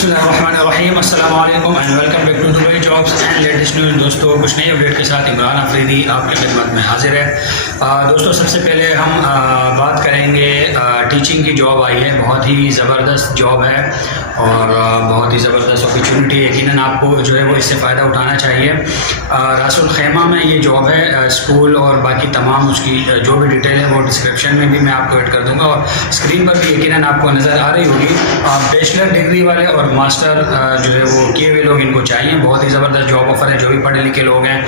Bismillahirrahmanirrahim. السلام علیکم and welcome back to Dubai jobs and latest news. دوستوں کچھ نئی اپڈیٹ کے ساتھ عمران آفریدی آپ کی خدمت میں حاضر ہے. دوستوں سب سے پہلے ہم بات کریں گے ٹیچنگ کی جاب آئی ہے. بہت ہی زبردست جاب ہے اور بہت ہی زبردست اپرچونیٹی ہے. یقیناً آپ کو جو ہے وہ اس سے فائدہ اٹھانا چاہیے. راس الخیمہ میں یہ جاب ہے. اسکول اور باقی تمام اس کی جو بھی ڈیٹیل ہے وہ ڈسکرپشن میں بھی میں آپ کو ایڈ کر دوں گا اور اسکرین پر بھی یقیناً آپ کو نظر آ رہی ہوگی. بیچلر ڈگری والے اور ماسٹر جو ہے وہ کیے ہوئے لوگ ان کو چاہیے. بہت ہی زبردست جاب آفر ہے. جو بھی پڑھے لکھے لوگ ہیں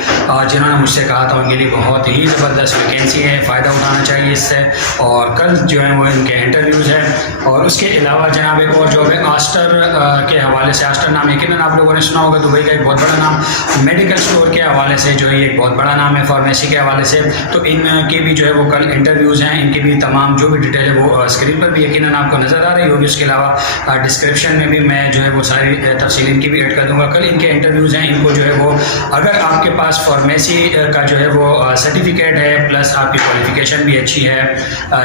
جنہوں نے مجھ سے کہا تھا ان کے لیے بہت ہی زبردست ویکینسی ہے. فائدہ اٹھانا چاہیے اس سے. اور کل جو ہے وہ ان کے انٹرویوز ہیں. اور اس کے علاوہ جناب ایک اور جاب ہے آسٹر کے حوالے سے. آسٹر نام یقیناً آپ لوگوں نے سنا ہوگا. دبئی کا ایک بہت بڑا نام. میڈیکل اسٹور کے حوالے سے جو ہے ایک بہت بڑا نام ہے. فارمیسی کے حوالے سے. تو ان کے بھی جو ہے وہ کل انٹرویوز ہیں. ان کی بھی تمام جو بھی ڈیٹیل ہے وہ اسکرین پر بھی یقیناً آپ کو نظر آ رہی ہوگی. اس کے علاوہ ڈسکرپشن میں بھی میں جو ہے وہ ساری تفصیل ان کی بھی ایڈ کر دوں گا. کل ان کے انٹرویوز ہیں. ان کو جو ہے وہ اگر آپ کے پاس فارمیسی کا جو ہے وہ سرٹیفکیٹ ہے پلس آپ کی کوالیفیکیشن بھی اچھی ہے,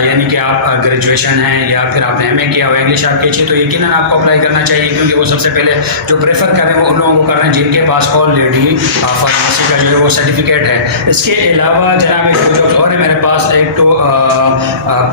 یعنی کہ آپ گریجویشن ہیں یا پھر آپ نے ایم اے کیا ہو, انگلش آپ کی اچھی, تو یقیناً آپ کو اپلائی کرنا چاہیے. کیونکہ وہ سب سے پہلے جو پریفر کر رہے ہیں وہ ان لوگوں کو کر رہے ہیں جن کے پاس آلریڈی فارمیسی کا جو ہے وہ سرٹیفکیٹ ہے. اس کے علاوہ جناب ایک دو جابس اور ہے میرے پاس. ایک تو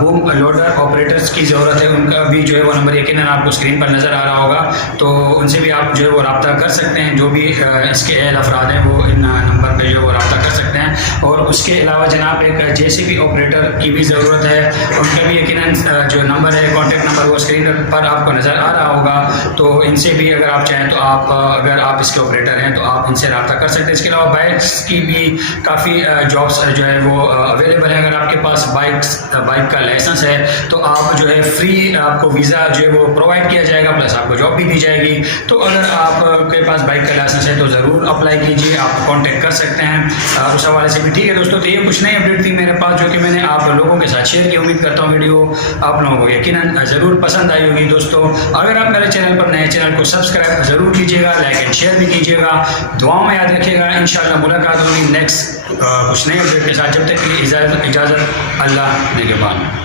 بوم لوڈر آپریٹرس کی ضرورت ہے. ان کا بھی جو ہے وہ نمبر یقیناً آپ کو اسکرین پر نظر آ رہا ہوگا. تو ان سے بھی آپ جو ہے وہ رابطہ کر سکتے ہیں. جو بھی اس کے اہل افراد ہیں وہ ان نمبر پہ جو ہے وہ رابطہ کر سکتے ہیں. اور اس کے علاوہ جناب ایک جے سی بی آپریٹر کی بھی ضرورت ہے. ان کا بھی یقیناً جو نمبر ہے کانٹیکٹ نمبر وہ اسکرین پر آپ کو نظر آ رہا ہوگا. تو ان سے بھی اگر آپ چاہیں تو آپ اگر آپ اس کے آپریٹر ہیں تو آپ ان سے رابطہ کر سکتے ہیں. اس کے علاوہ بائکس کی بھی کافی جابس جو ہے وہ اویلیبل ہیں. اگر آپ کے پاس بائک کا لائسنس ہے تو آپ جو ہے فری آپ کو ویزا جو ہے وہ پرووائڈ کیا جائے گا پلس آپ کو جاب بھی دی جائے گی. تو اگر آپ کے پاس بائک کا لائسنس ہے تو ضرور اپلائی کیجیے. آپ کانٹیکٹ کر سکتے ہیں اس حوالے سے بھی. ٹھیک ہے دوستوں, تو یہ کچھ نئی اپڈیٹ تھی میرے پاس جو کہ میں نے آپ لوگوں کے ساتھ شیئر کی. امید کرتا ہوں ویڈیو آپ لوگوں کو یقیناً ضرور پسند آئی ہوگی. دوستوں اگر آپ میرے چینل پر نئے, چینل کو سبسکرائب ضرور کیجیے گا, لائک اینڈ شیئر بھی کیجیے گا. دعاؤں میں یاد رکھیے گا. انشاءاللہ ملاقات ہوگی نیکسٹ کچھ نئی اپڈیٹ کے ساتھ. جب تک کے لیے اجازت. اللہ نگہبان.